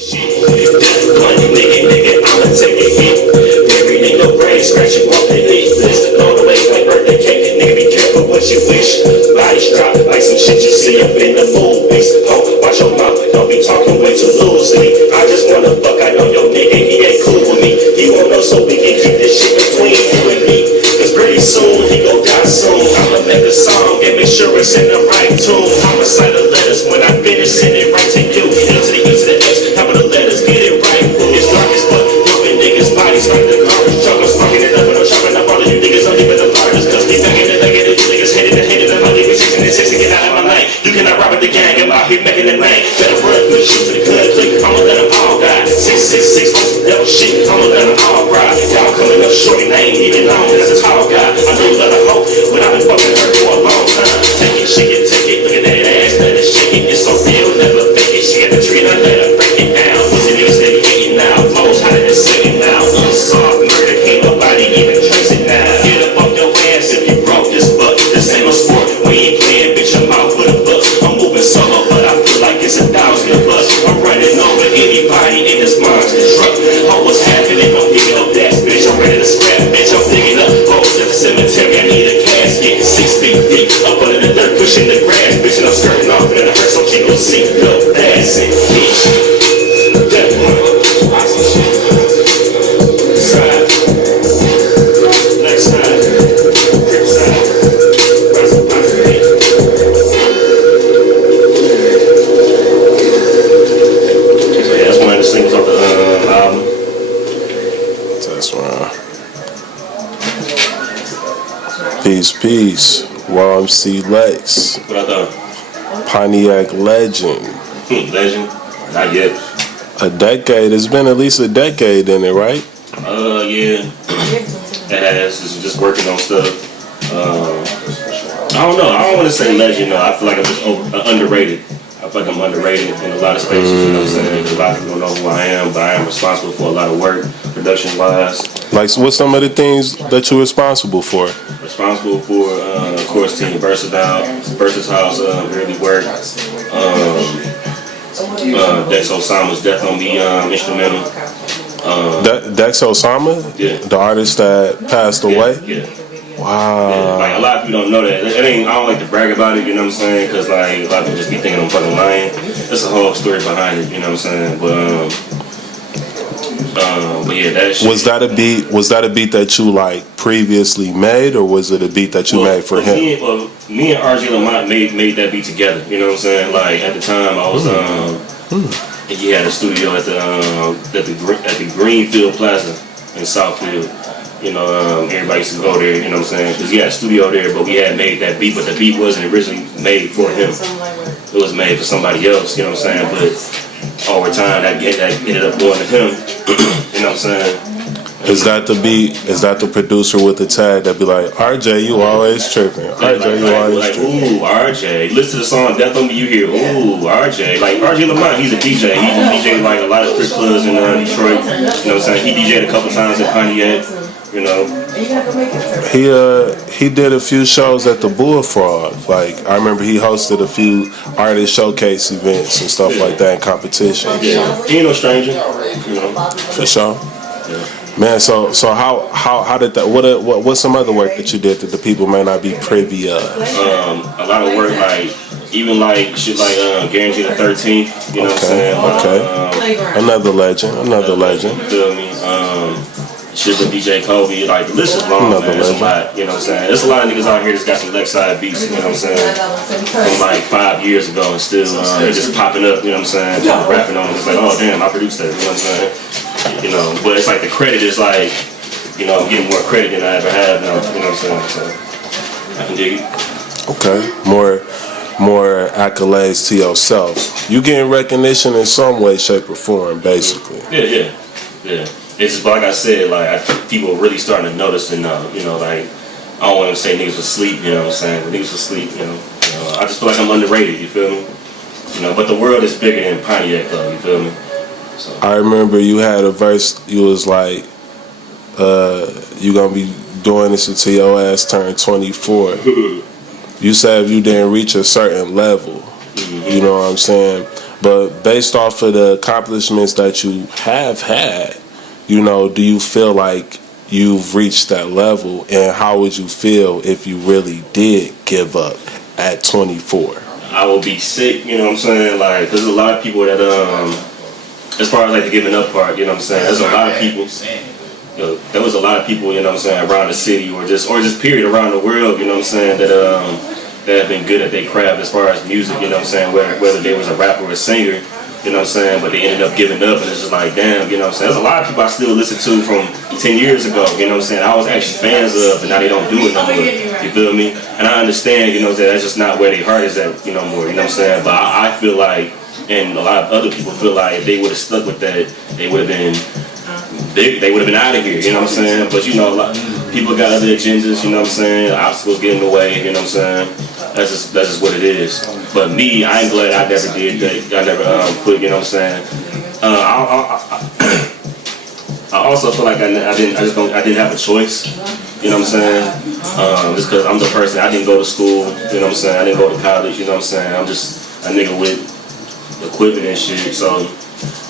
Money, nigga, I'ma take a hit. Buried in your grave, scratch you off the hit list. Blow the way like birthday cake. Nigga, be careful what you wish. Bodies drop like some shit you see up in the movies. Oh, watch your mouth, don't be talking way too loosely. I just wanna fuck, I know your nigga, he ain't cool with me. He won't know so we can keep this shit between you and me. Cause pretty soon, he gon' die soon. I'ma make a song and make sure it's in the right tune. I'ma sign the letters when I finish, send it right to you. L to the E to the X, top of the letters, get it right. It's dark as fuck, bumping niggas' bodies like the garbage truck. I'm sparking it up and I'm chopping up all of you niggas. I'm leaving the largest cause we back in it. You niggas hated and my niggas 6 and 6 and get out of my lane. You cannot rob with the gang, I'm out here making it name. Better run, good shoot to the gun, click, I'ma let them all die. 666 on some devil shit, I'ma let them all ride. Y'all coming up short and ain't even known as a tall guy. I know you love a hoe, but I've been fucking her for a long time. Take it, look at that ass, let it shake it. It's so real, never fake it. She got the tree and I let her break it down. Pussy niggas steady hating now, flows hotter than singing now. Unsolved murder, can't nobody even trace it now. Get up off your ass if you broke this buck. This ain't no sport, we ain't playing, bitch, I'm out for the bucks. I'm moving solo, but I feel like it's 1,000 of us. I'm running over anybody in this monster truck. Oh, what's happening? Don't give it no gas, bitch. I'm ready to scrap, bitch. I'm digging up holes at the cemetery. I need a casket, 6 feet deep, up under the dirt, pushing the grass, bitch. And I'm skirting off in the hurt, so keep your seat belt, that's it, bitch. That one. Side. Next side. Grip side. Rest of my feet. So yeah, that's one of the singles off the album. That's right. Peace. RAWMCLEX. What I thought? Pontiac legend. Legend? Not yet. A decade. It's been at least a decade in it, right? Yeah. It has. It's just working on stuff. I don't know. I don't want to say legend, though. I feel like I'm just underrated. I feel like I'm underrated in a lot of spaces, you know what I'm saying? A lot of people don't know who I am, but I am responsible for a lot of work, production-wise. Like, what's some of the things that you're responsible for? Responsible for, of course, Team Versatile's really work. Dex Osama's Death on Me instrumental. Dex Osama? Yeah. The artist that passed away? Yeah. Wow. Yeah, like a lot of people don't know that. I don't like to brag about it, you know what I'm saying? Because like a lot of people just be thinking I'm fucking lying. There's a whole story behind it, you know what I'm saying? But yeah, that shit. Was that a beat that you like previously made, or was it a beat that you made for him? Me and RJ Lamont made that beat together. You know what I'm saying? Like at the time, I was he had a studio at the Greenfield Plaza in Southfield. You know, everybody used to go there, you know what I'm saying? Because he had a studio there, but we had made that beat, but the beat wasn't originally made for him. It was made for somebody else, you know what I'm saying? But over time, that ended up going to him, you know what I'm saying? Is that the beat? Is that the producer with the tag that be like, RJ, you always tripping. RJ, you always tripping. Ooh, RJ. Listen to the song Death on Me, you hear, ooh, RJ. Like, RJ Lamont, he's a DJ. He DJed like a lot of strip clubs in Detroit. You know what I'm saying? He DJed a couple times at Pontiac. You know, he did a few shows at the Bullfrog. Like I remember he hosted a few artist showcase events and stuff like that in competition. Yeah, he ain't no stranger. You know, for sure. Yeah. Man, so how did that? What's some other work that you did that the people may not be privy of? A lot of work like even like shit like Guarantee the 13th. You know what I'm saying? Okay. Another legend. You feel me? Shit with DJ Kobe, like the list is long, man. It's a lot, you know what I'm saying? There's a lot of niggas out here that's got some Lexide beats, you know what I'm saying? From like 5 years ago and still they're just popping up, you know what I'm saying? People rapping on them, it's like, oh damn, I produced that, you know what I'm saying? You know, but it's like the credit is like, you know, I'm getting more credit than I ever have now, you know what I'm saying? So I can dig it. Okay, more accolades to yourself. You getting recognition in some way, shape, or form, basically. Yeah. It's just, like I said, like I think people are really starting to notice and you know, like I don't want to say niggas was asleep, you know what I'm saying? But niggas was asleep, you know. I just feel like I'm underrated, you feel me? You know, but the world is bigger than Pontiac though, you feel me? So I remember you had a verse. You was like, "You gonna be doing this until your ass turn 24." You said if you didn't reach a certain level, you know what I'm saying. But based off of the accomplishments that you have had, you know, do you feel like you've reached that level? And how would you feel if you really did give up at 24? I would be sick, you know what I'm saying? Like, there's a lot of people that, as far as like the giving up part, you know what I'm saying? There's a lot of people. You know, there was a lot of people, you know what I'm saying, around the city or just period around the world, you know what I'm saying, that have been good at their craft as far as music, you know what I'm saying, whether they was a rapper or a singer, you know what I'm saying, but they ended up giving up, and it's just like, damn, you know what I'm saying. There's a lot of people I still listen to from 10 years ago, you know what I'm saying, I was actually fans of, and now they don't do it no more, you feel me? And I understand, you know what I'm saying, that's just not where their heart is at, you know, more, you know what I'm saying, but I feel like, and a lot of other people feel like if they would have stuck with that, they would have been out of here, you know what I'm saying? But you know, a lot, people got other agendas, you know what I'm saying? Obstacles get in the way, you know what I'm saying? That's just what it is. But me, I'm glad I never did that. I never quit, you know what I'm saying? I also feel like I didn't have a choice, you know what I'm saying? Just because I'm the person, I didn't go to school, you know what I'm saying? I didn't go to college, you know what I'm saying? I'm just a nigga with equipment and shit, so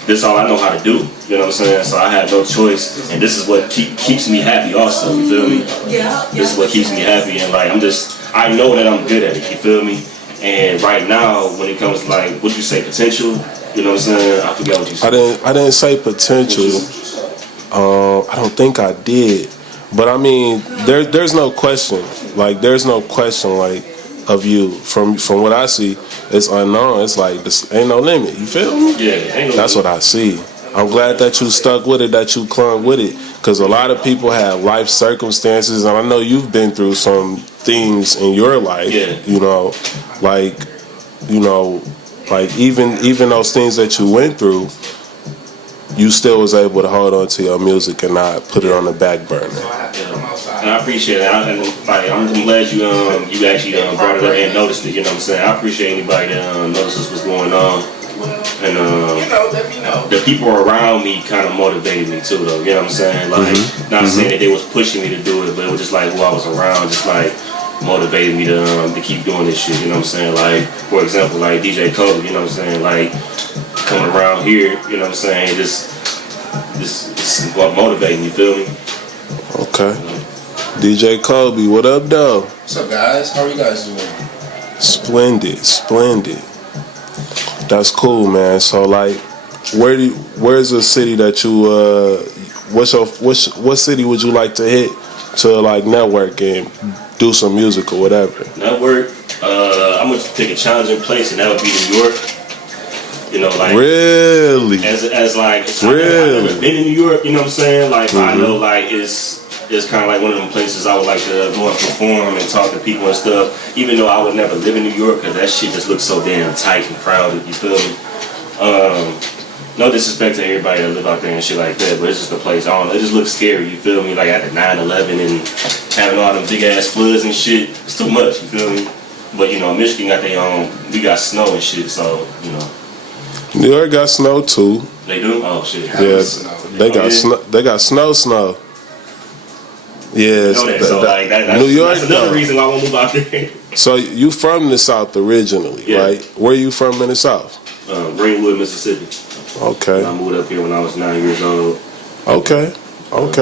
this is all I know how to do, you know what I'm saying? So I had no choice, and this is what keeps me happy also, you feel me? This is what keeps me happy, and like, I know that I'm good at it, you feel me? And right now, when it comes to like, what you say, potential, you know what I'm saying? I forgot what you said. I didn't say potential. I don't think I did. But I mean, there's no question. Like, there's no question, like, of you. From what I see, it's unknown. It's like, this ain't no limit. You feel me? Yeah, ain't no That's what I see. I'm glad that you stuck with it, that you clung with it. Because a lot of people have life circumstances, and I know you've been through some things in your life, you know, like even those things that you went through, you still was able to hold on to your music and not put it on the back burner. And I appreciate it. I'm glad you actually brought it up and noticed it. You know what I'm saying? I appreciate anybody that notices what's going on. And the people around me kind of motivated me too, though. You know what I'm saying? Like, not saying that they was pushing me to do it, but it was just like who I was around, just like motivated me to keep doing this shit. You know what I'm saying? Like, for example, like DJ Kobe. You know what I'm saying? Like, coming around here. You know what I'm saying? This is what motivated me. You feel me? Okay. DJ Kobe, what up, though? What's up, guys? How are you guys doing? Splendid. That's cool, man. So, like, where's the city that you what city would you like to hit to like network and do some music or whatever? Network. I'm gonna pick a challenging place, and that would be New York. You know, like really, as like really? I've never been in New York. You know what I'm saying? Like I know, like it's kind of like one of them places I would like to go and perform and talk to people and stuff. Even though I would never live in New York, because that shit just looks so damn tight and crowded. You feel me? No disrespect to everybody that live out there and shit like that, but it's just a place. I don't know. It just looks scary. You feel me? Like at the 9/11 and having all them big ass floods and shit. It's too much. You feel me? But you know, Michigan got their own. We got snow and shit, so you know. New York got snow too. They do? Oh shit. Yeah, they got snow. They got snow. Yes, New York. That's another reason why I want to move out there. So you from the South originally, right? Where you from in the South? Greenwood, Mississippi. Okay. I moved up here when I was 9 years old. Okay. Old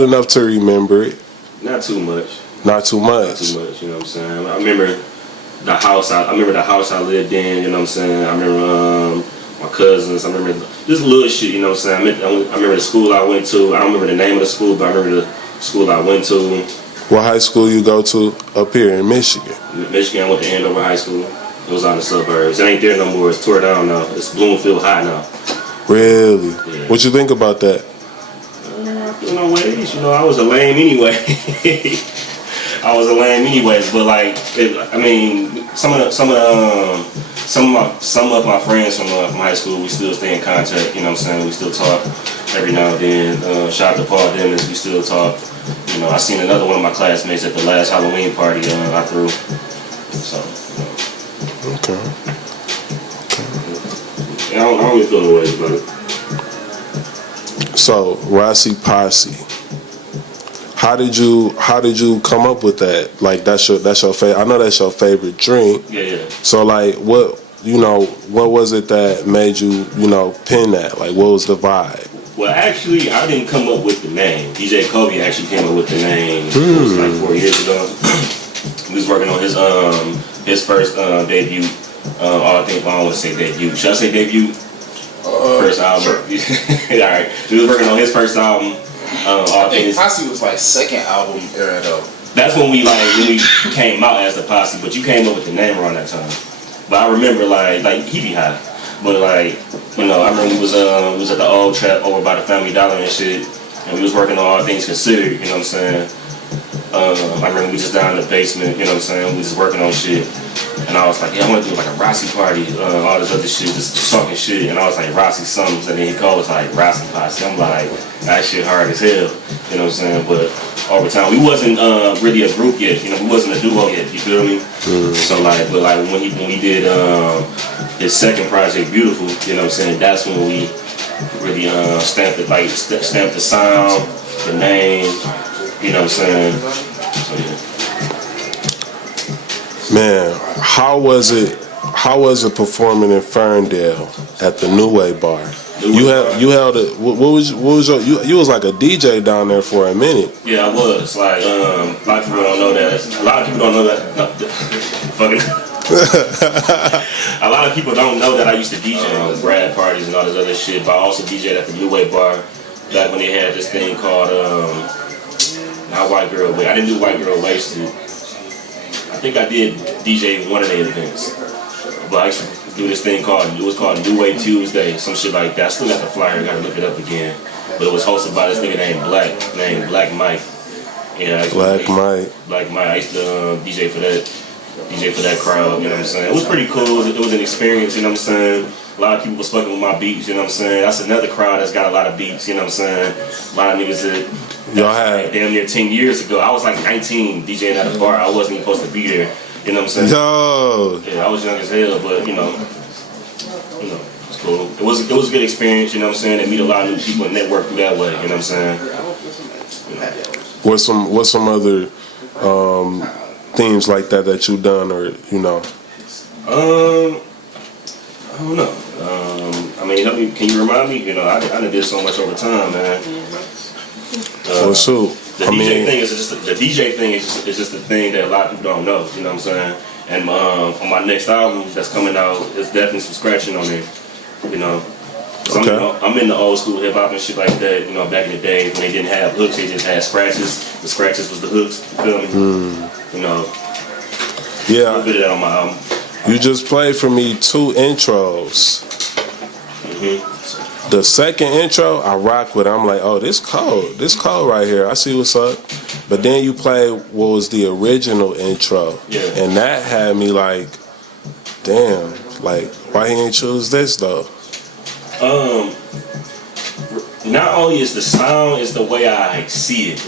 enough to remember it. Not too much. Not too much. You know what I'm saying? I remember the house I lived in, you know what I'm saying? I remember my cousins, I remember just little shit, you know what I'm saying? I remember the school I went to. I don't remember the name of the school, but I remember the school I went to. What high school you go to up here in Michigan? Michigan, I went to Andover High School. It was out in the suburbs. It ain't there no more. It's tore down now. It's Bloomfield High now. Really? Yeah. What you think about that? I feel no ways. You know, I was a lame anyway. But like, some of my friends from high school, we still stay in contact. You know what I'm saying? We still talk every now and then. Shout out to Paul Dennis. We still talk. You know, I seen another one of my classmates at the last Halloween party I threw. So. Okay. I don't really feel no ways about it. So, Rossi Posse. How did you come up with that? Like that's your favorite. I know that's your favorite drink. Yeah. So like, what what was it that made you, pin that? Like, what was the vibe? Well, actually, I didn't come up with the name. DJ Kobe actually came up with the name. It was like 4 years ago. He was working on his first debut. I think I don't want to say debut. Should I say debut? First album. Sure. All right. He was working on his first album. I think Posse was like second album era though. That's when we came out as the Posse, but you came up with the name around that time. But I remember like he be high, but I remember we was at the old trap over by the Family Dollar and shit, and we was working on All Things Considered. You know what I'm saying? I remember we just down in the basement. You know what I'm saying? We just working on shit. And I was like, yeah, I want to do like a Rossi party, all this other shit, just talking shit. And I was like, Rossi something. And then he called us like Rossi Posse. I'm like, that shit hard as hell. You know what I'm saying? But over time, we wasn't really a group yet. We wasn't a duo yet. You feel me? So but when we did his second project, Beautiful, you know what I'm saying? That's when we really stamped the sound, the name. You know what I'm saying? So yeah. Man, how was it performing in Ferndale at the New Way Bar? You held it. What was your? You was like a DJ down there for a minute. Yeah, I was. Like a lot of people don't know that. A lot of people don't know that. No, fucking. A lot of people don't know that I used to DJ grad parties and all this other shit. But I also DJed at the New Way Bar back when they had this thing called not White Girl Way. I didn't do White Girl Wasted. I think I did DJ one of their events, but I used to do this thing called New Way Tuesday, some shit like that. I still got the flyer, gotta look it up again. But it was hosted by this nigga named Black Mike. Yeah, Black Mike. I used to DJ for that crowd. You know what I'm saying? It was pretty cool. It was an experience. You know what I'm saying? A lot of people was fucking with my beats. You know what I'm saying? That's another crowd that's got a lot of beats. You know what I'm saying? A lot of niggas that. Y'all had damn near 10 years ago. I was like 19 DJing at a bar. I wasn't even supposed to be there. You know what I'm saying? Yo. Yeah, I was young as hell, but it's cool. It was a good experience. You know what I'm saying? And meet a lot of new people and network through that way. You know what I'm saying? What's some other themes like that you done or I don't know. Can you remind me? I done did so much over time, man. Well, shoot. The DJ thing is just the thing that a lot of people don't know. You know what I'm saying? And on my next album that's coming out, there's definitely some scratching on there. Okay. I'm in the old school hip hop and shit like that. Back in the day when they didn't have hooks, they just had scratches. The scratches was the hooks. You feel me? Yeah. A little bit of that on my album. You just played for me 2 intros. The second intro, I rock with it. I'm like, oh, this cold. This cold right here. I see what's up. But then you play what was the original intro. Yeah. And that had me like, damn, like, why he ain't choose this though? Not only is the sound, it's the way I see it.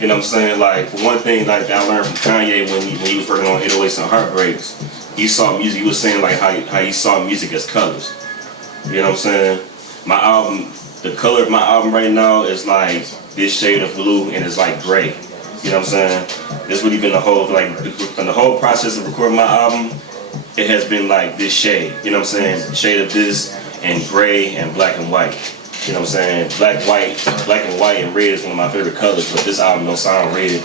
You know what I'm saying? Like, for one thing, like I learned from Kanye when he was working on 808s and Heartbreaks, he saw music, he was saying like how he saw music as colors. You know what I'm saying? My album, the color of my album right now is like this shade of blue and it's like gray. You know what I'm saying? It's really been the whole process of recording my album, it has been like this shade. You know what I'm saying? Shade of this and gray and black and white. You know what I'm saying? Black and white and red is one of my favorite colors, but this album don't sound red.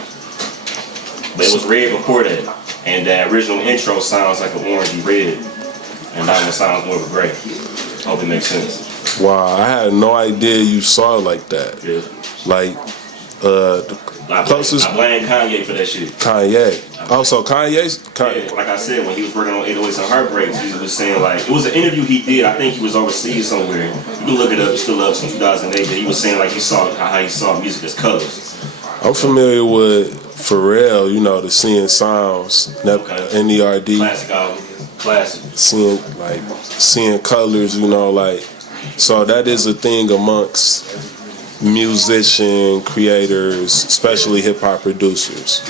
But it was red before that. And the original intro sounds like an orangey red. And that one sounds more of a gray. Hope it makes sense. Wow, I had no idea you saw it like that. Yeah. Like, closest. I blame Kanye for that shit. Kanye. Also, Kanye's. Yeah, like I said, when he was working on 808s and Heartbreaks, he was saying like, it was an interview he did. I think he was overseas somewhere. You can look it up. It's still up since 2008. But he was saying like how he saw music as colors. I'm familiar with Pharrell. The Seeing Sounds, NERD. Classic album. Classic. Seeing colors. So that is a thing amongst musician creators, especially hip hop producers.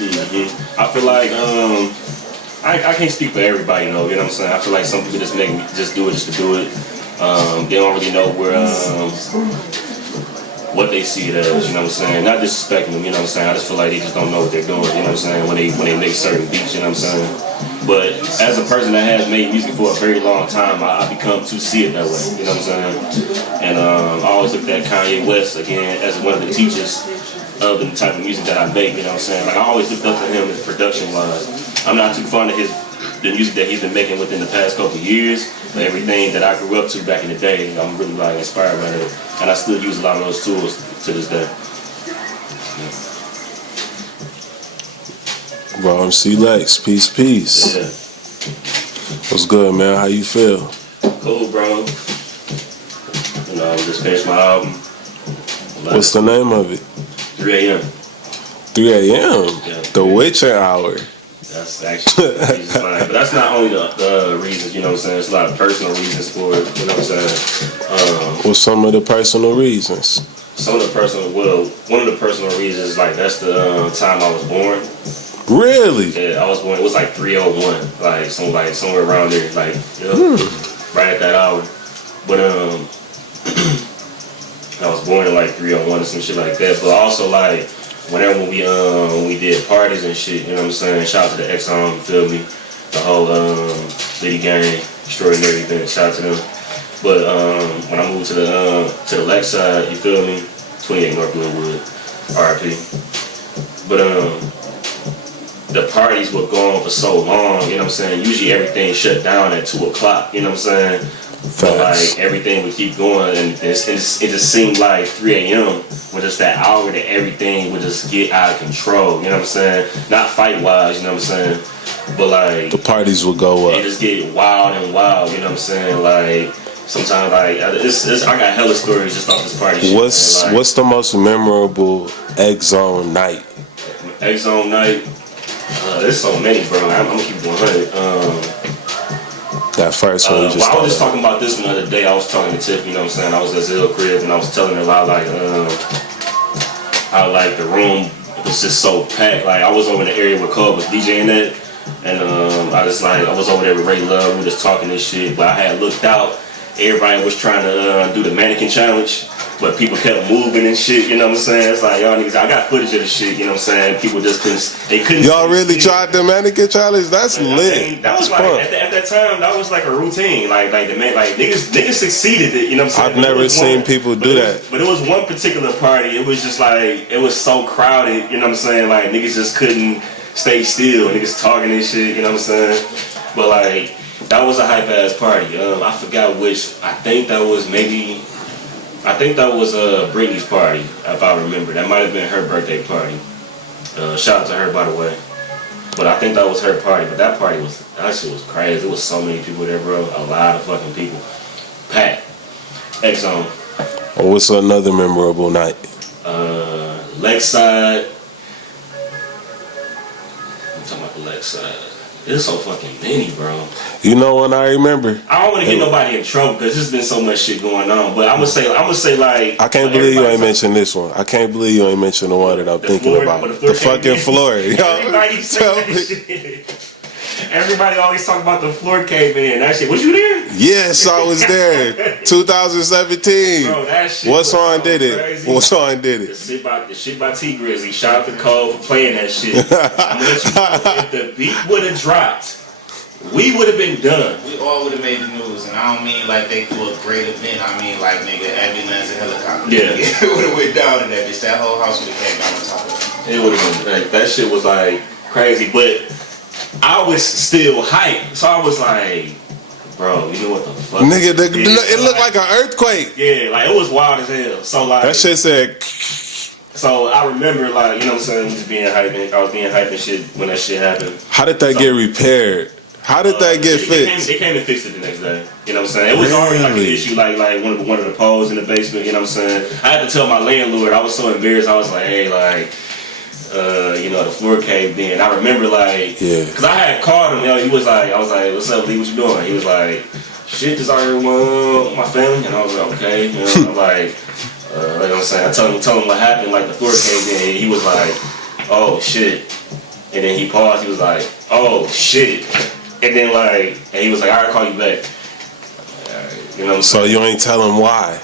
I feel like I can't speak for everybody, you know what I'm saying? I feel like some people just do it just to do it. They don't really know where what they see it as, you know what I'm saying? Not disrespecting them, you know what I'm saying? I just feel like they just don't know what they're doing, you know what I'm saying? When they make certain beats, you know what I'm saying? But as a person that has made music for a very long time, I become to see it that way. You know what I'm saying? And I always looked at Kanye West again as one of the teachers of the type of music that I make. You know what I'm saying? Like I always looked up to him as production wise. I'm not too fond of the music that he's been making within the past couple of years, but everything that I grew up to back in the day, I'm really like inspired by it, and I still use a lot of those tools to this day. RAWMCLEX, peace. Yeah. What's good, man? How you feel? Cool, bro. You know, I just finished my album. What's the name of it? 3 a.m. 3 a.m. Yeah. The Witcher Hour. That's actually the reason behind it. But that's not only the reasons, you know what I'm saying? There's a lot of personal reasons for it, you know what I'm saying? What's some of the personal reasons? One of the personal reasons, like, that's the time I was born. Really? Yeah, I was born, it was like 3:01, like somewhere around there, like, you know, right at that hour. But, I was born at like 3:01 or some shit like that. But also, like, whenever when we did parties and shit, you know what I'm saying? Shout out to the X-On, you feel me? The whole Liddy Gang, extraordinary event, shout out to them. But when I moved to the left side, you feel me? 28 North Glenwood, RIP. But the parties would go on for so long, you know what I'm saying? Usually everything shut down at 2 o'clock, you know what I'm saying? But like everything would keep going, and it just seemed like 3 a.m. was just that hour that everything would just get out of control. You know what I'm saying? Not fight wise, you know what I'm saying? But like the parties would go up. They just get wild and wild. You know what I'm saying? Like sometimes, like I got hella stories just off this party shit. What's the most memorable X-Zone night? X-Zone night. There's so many, bro. I'm gonna keep it 100. That first one you just I was just talking about this one the other day. I was talking to Tiff, you know what I'm saying? I was at Zill crib and I was telling her about how like the room was just so packed. Like I was over in the area where Cub was DJing at, and I was over there with Ray Love. We were just talking this shit, but I had looked out. Everybody was trying to do the mannequin challenge, but people kept moving and shit, you know what I'm saying? It's like, y'all niggas, I got footage of the shit, you know what I'm saying? People just couldn't. Y'all really tried the mannequin challenge? That's lit. I mean, that was like, at that time, that was like a routine. Like niggas succeeded it, you know what I'm saying? I've never seen people do that. But it was one particular party, it was just like, it was so crowded, you know what I'm saying? Like, niggas just couldn't stay still. Niggas talking and shit, you know what I'm saying? But like, that was a hype ass party. I forgot which. I think that was Brittany's party, if I remember. That might have been her birthday party. Shout out to her, by the way. But I think that was her party. But that shit was crazy. There was so many people there, bro. A lot of fucking people. Packed. X-On. What's another memorable night? Lakeside. I'm talking about the Lakeside. There's so fucking many, bro. You know when I remember? I don't want to get nobody in trouble because there's been so much shit going on. But I'm gonna say like. I can't believe you ain't mentioned this one. I can't believe you ain't mentioned the one that I'm thinking about. The fucking floor. Everybody say that shit. Everybody always talk about the floor cave in. That shit. Was you there? Yes, I was there. 2017. Bro, that shit. What song did it? Crazy. What song did it? The shit by T Grizzly. Shout out to Cole for playing that shit. I'm gonna let you know, if the beat would have dropped, we would have been done. We all would have made the news, and I don't mean like they threw a great event. I mean like nigga ambulance and helicopter. Yeah, it would have went down in that bitch. That whole house would have came down on top of it. It would have been like, that shit was like crazy, but I was still hyped, so I was like, bro, you know what the fuck? Nigga, it looked like an earthquake. Yeah, like it was wild as hell. So like that shit said. So I remember, like, you know what I'm saying, just being hyped. I was being hyped and shit when that shit happened. How did that get repaired? How did that get fixed? They came and fixed it the next day. You know what I'm saying? It was already like an issue, like one of the poles in the basement. You know what I'm saying? I had to tell my landlord. I was so embarrassed. I was like, hey, like. You know, the floor caved in. I remember, like, because I had called him, you know, he was like, I was like, what's up, Lee, what you doing? He was like, shit, just out here with my family. And I was like, okay. You know, I'm like, what I'm saying, I told him what happened, like, the floor caved in. He was like, oh, shit. And then he paused, he was like, oh, shit. And then, like, and he was like, all right, I'll call you back. You know what I'm saying? So you ain't tell him why?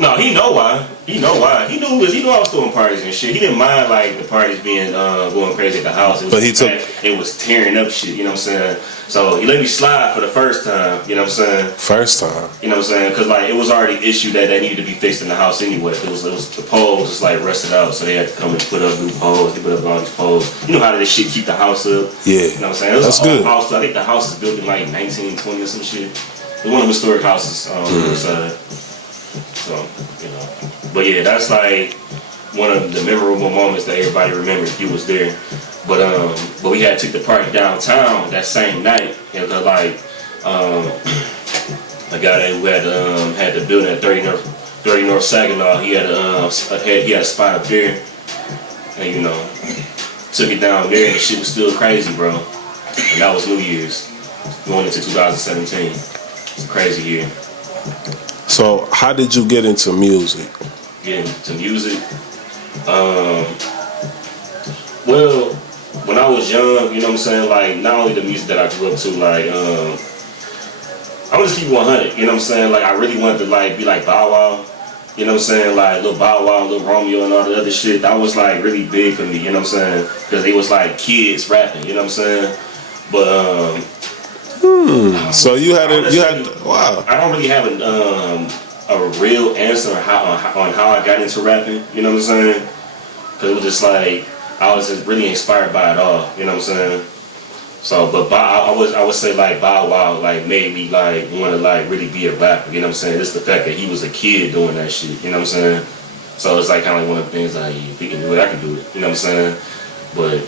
No, he know why. He knew I was throwing parties and shit. He didn't mind like the parties being going crazy at the house. It was it was tearing up shit, you know what I'm saying? So he let me slide for the first time, you know what I'm saying? First time. You know what I'm saying? Because like it was already an issue that needed to be fixed in the house anyway. It was the poles just like rusted out, so they had to come and put up new poles. They put up all these poles. You know how this shit keep the house up? Yeah. You know what I'm saying? It was That's an old good. house. I think the house is built in like 1920 or some shit. It was one of the historic houses on the other side. So, you know. But yeah, that's like one of the memorable moments that everybody remembers. He was there. But we had took the party downtown that same night. It was like a guy that who had the building at 30 North Saginaw. He had a spot up there, and you know, took it down there, and the shit was still crazy, bro. And that was New Year's, going into 2017. It's a crazy year. So, how did you get into music? Get into music? Well, when I was young, you know what I'm saying, like, not only the music that I grew up to, like, I'm just keep 100, you know what I'm saying, like, I really wanted to, like, be like Bow Wow, you know what I'm saying, like, Lil Bow Wow, Lil Romeo, and all the other shit. That was, like, really big for me, you know what I'm saying, because it was, like, kids rapping, you know what I'm saying, but, So you had wow. I don't really have a real answer on how I got into rapping, you know what I'm saying, because it was just, like, I was just really inspired by it all, you know what I'm saying. So, but I would say like Bow Wow like made me like want to like really be a rapper, you know what I'm saying. Just the fact that he was a kid doing that shit, you know what I'm saying. So it's like kind of like one of the things like if he can do it, I can do it, you know what I'm saying. But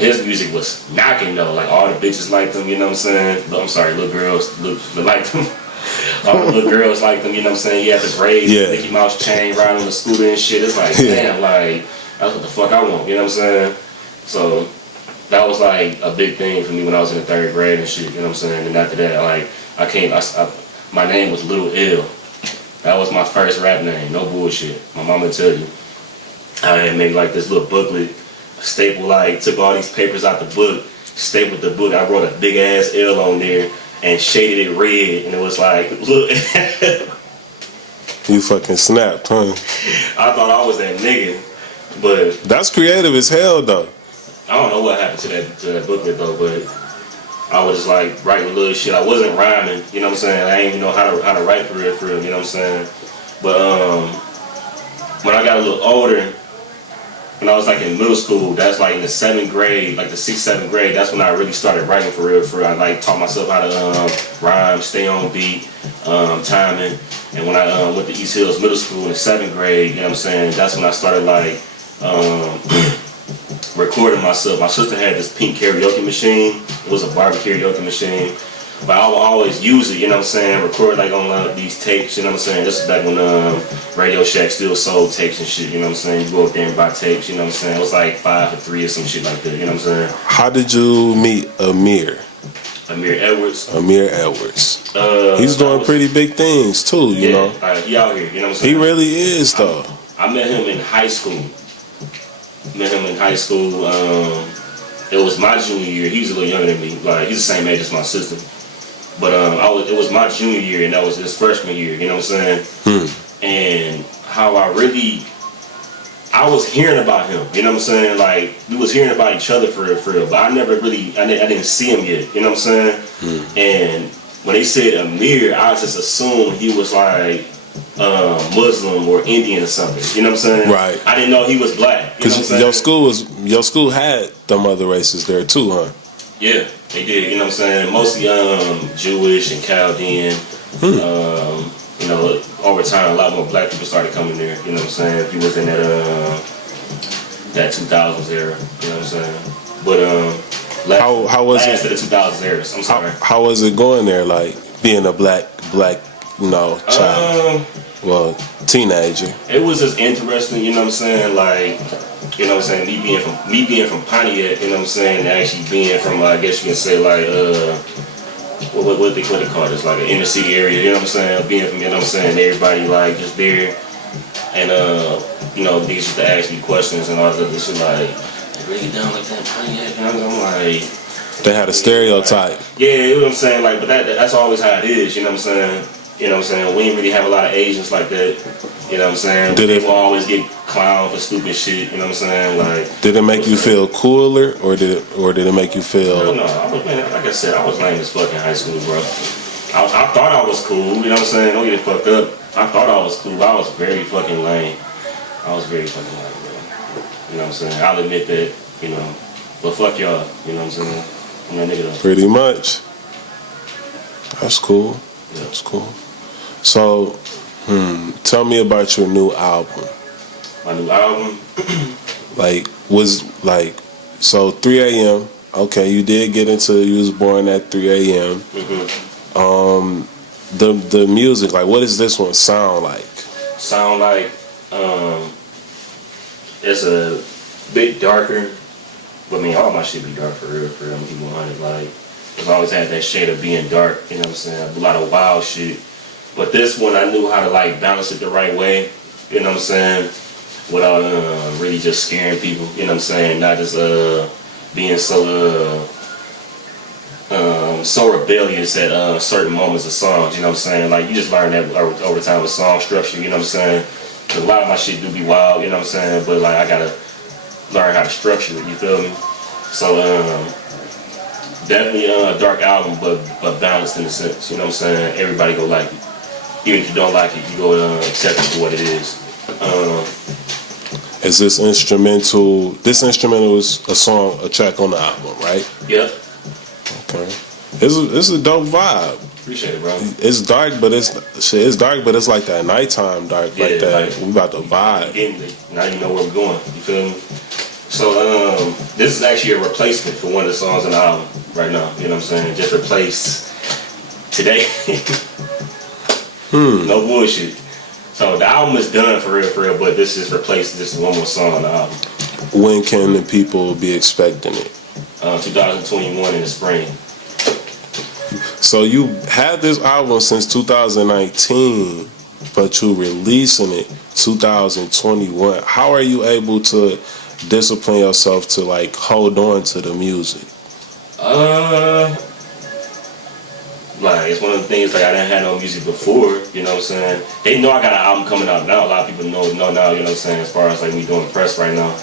his music was knocking though, like all the bitches liked him, you know what I'm saying. I'm sorry, little girls liked him. All the little girls liked him, you know what I'm saying. He had the braids, Mickey Mouse chain riding on the scooter and shit. It's like damn, like. That's what the fuck I want, you know what I'm saying? So that was like a big thing for me when I was in the 3rd grade and shit, you know what I'm saying? And after that, like my name was Little L. That was my first rap name, no bullshit. My mama tell you. I had made like this little booklet, staple like, took all these papers out the book, stapled the book. I wrote a big ass L on there and shaded it red, and it was like, look. You fucking snapped, huh? I thought I was that nigga. But that's creative as hell, though. I don't know what happened to that booklet though, but I was just like writing little shit. I wasn't rhyming, you know what I'm saying. I didn't even know how to write for real, you know what I'm saying. But when I got a little older, when I was like in middle school, that's like in the 7th grade, like the 6th, 7th grade. That's when I really started writing for real. I like taught myself how to rhyme, stay on beat, timing. And when I went to East Hills Middle School in the 7th grade, you know what I'm saying. That's when I started like. Recording myself. My sister had this pink karaoke machine. It was a Barbie karaoke machine. But I would always use it, you know what I'm saying, record like on these tapes, you know what I'm saying. This is back when Radio Shack still sold tapes and shit, you know what I'm saying. You go up there and buy tapes, you know what I'm saying. It was like 5 for 3 or some shit like that, you know what I'm saying. How did you meet Amir? Amir Edwards. He's doing pretty big things too, you know. He out here, you know what I'm saying. He really is though. I met him in high school. It was my junior year. He was a little younger than me. Like he's the same age as my sister. But it was my junior year, and that was his freshman year. You know what I'm saying? And how I was hearing about him. You know what I'm saying? Like we was hearing about each other for real. But I didn't see him yet. You know what I'm saying? And when they said Amir, I just assumed he was like. Muslim or Indian or something, you know what I'm saying? Right. I didn't know he was black. Because your school had them other races there too, huh? Yeah, they did. You know what I'm saying? Mostly Jewish and Chaldean. You know, over time, a lot more black people started coming there. You know what I'm saying? He was in that 2000s era. You know what I'm saying? But how was last it? of the 2000s era. I'm sorry. How was it going there? Like being a black, you know, child. Teenager. It was just interesting, you know what I'm saying? Like, you know what I'm saying? Me being from Pontiac, you know what I'm saying? And actually being from, I guess you can say, like, what they call this? Like an inner city area, you know what I'm saying? Being from, you know what I'm saying? Everybody, like, just there. And, you know, they used to ask me questions and all that other shit, like, they really down like that Pontiac? You know, I'm like... They had a stereotype. Like, yeah, you know what I'm saying? Like, but that's always how it is, you know what I'm saying? You know what I'm saying? We didn't really have a lot of Asians like that. You know what I'm saying? Did it- People always get clowned for stupid shit. You know what I'm saying? Like, Did it make you feel cooler, or did it make you I feel? don't know. I was, man, like I said, I was lame as fuck in high school, bro. I thought I was cool. You know what I'm saying? Don't get it fucked up. I thought I was cool. I was very fucking lame. I was very fucking lame, bro. You know what I'm saying? I'll admit that. You know, but fuck y'all. You know what I'm saying? I'm that nigga though. Pretty much. That's cool. That's cool. So, tell me about your new album. My new album. So 3 a.m. Okay, you did get into. You was born at 3 a.m. The music, like, what does this one sound like? Sound like it's a bit darker. But I mean, all my shit be dark for real. I'm keep 100. Like, it's always had that shade of being dark. You know what I'm saying? A lot of wild shit. But this one, I knew how to like balance it the right way. You know what I'm saying? Without really just scaring people. You know what I'm saying? Not just being so rebellious at certain moments of songs. You know what I'm saying? Like, you just learn that over time with song structure. You know what I'm saying? 'Cause a lot of my shit do be wild. You know what I'm saying? But like, I gotta learn how to structure it. You feel me? So definitely a dark album, but balanced in a sense. You know what I'm saying? Everybody go like it. Even if you don't like it, you go accept it for what it is. Is this instrumental? This instrumental is a track on the album, right? Yep. Okay. It's a dope vibe. Appreciate it, bro. It's dark, but it's dark, but it's like that nighttime dark, like that. Like, We about to vibe. Getting it. Now you know where we're going. You feel me? So this is actually a replacement for one of the songs on the album right now. You know what I'm saying? Just replaced today. No bullshit. So the album is done for real, but this is replaced. This is one more song on the album. When can the people be expecting it? 2021 in the spring. So you had this album since 2019, but you releasing it 2021. How are you able to discipline yourself to like hold on to the music? Like, it's one of the things, like, I didn't have no music before, you know what I'm saying? They know I got an album coming out now. A lot of people know now, you know what I'm saying, as far as like me doing press right now.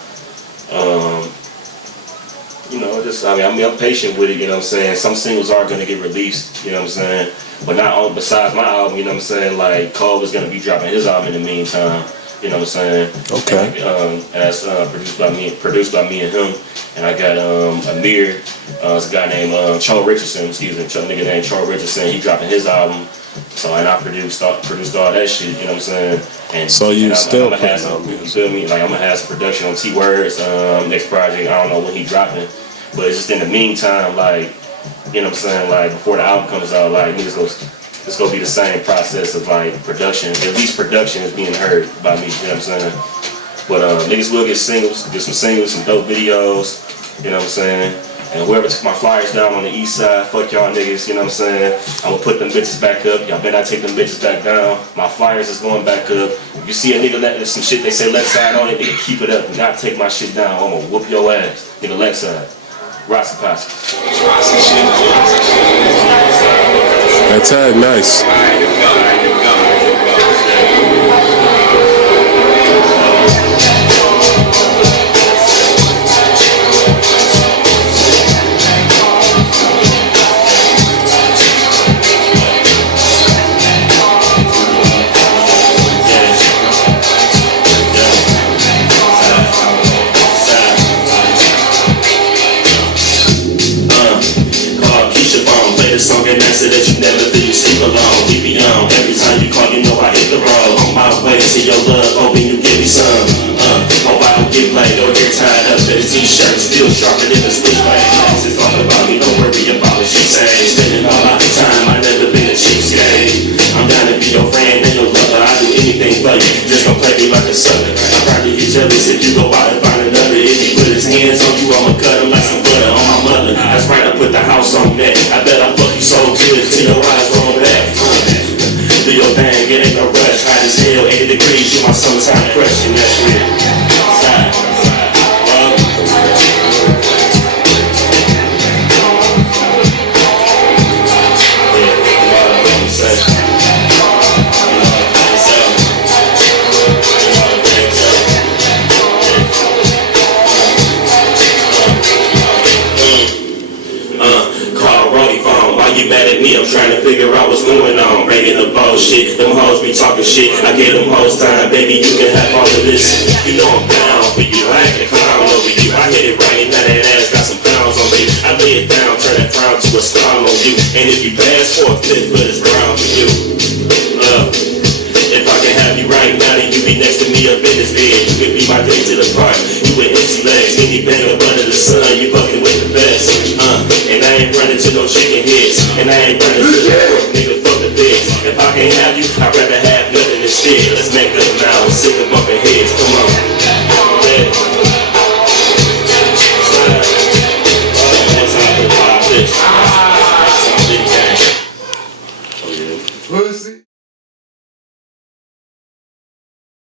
You know, just, I mean, I'm patient with it, you know what I'm saying? Some singles are gonna get released, you know what I'm saying? But not all, besides my album, you know what I'm saying? Like, Cole was gonna be dropping his album in the meantime, you know what I'm saying? Okay. And that's produced by me and him. And I got Amir, it's a guy named Cho Richardson, nigga named Cho Richardson. He dropping his album. So, and I produced all that shit, you know what I'm saying? And So you and still I'ma have putting out some, you music? feel me? Like, I'm gonna have some production on T-Words, next project. I don't know when he dropping, but it's just in the meantime, like, you know what I'm saying? Like, before the album comes out, like, it's gonna be the same process of like production. At least production is being heard by me, you know what I'm saying? But niggas will get some dope videos, you know what I'm saying? And whoever took my flyers down on the east side, fuck y'all niggas, you know what I'm saying? I'm gonna put them bitches back up. Y'all better not take them bitches back down. My flyers is going back up. If you see a nigga let some shit they say left side on it, nigga keep it up. Do not take my shit down. I'm gonna whoop your ass. Nigga left side. Rasa Pasa. That tag, nice. Song and answer that you never feel you sleep alone. We be on every time you call, you know I hit the road. On my way to your love, hoping you give me some. Hope I don't get played or get tied up in a t-shirt, still sharper than a switchblade. It's all about me, don't worry about what she say. Spending all my time, I never been a cheapskate. I'm down to be your friend and your lover. I do anything for you, just don't play me like a sucker. I probably get jealous if you go out and find another. If he put his hands on you, I'ma cut him like some butter on my mother. That's right, I put the house on that. I bet I fuck you so good till your eyes roll back. Do your thing, it ain't no rush. Hot as hell, 80 degrees, you my summertime crush, and that's real. Side, yeah, shit. Them hoes be talking shit. I get them hoes time, baby, you can have all of this. You know I'm down for you. I ain't a clown over you. I hit it right, now that ass got some pounds on me. I lay it down, turn that frown to a smile on you. And if you pass for a flip, but it's brown for you. If I can have you right now, then you be next to me up in this bed. You could be my day to the park. You with empty legs, any bang up under the sun. You fucking with the best. And I ain't running to no chicken heads. And I ain't running to the pork, nigga, fuck the pigs. If I can't have you, I'd rather have nothing instead. Let's make up now, sick of bumping heads, come on.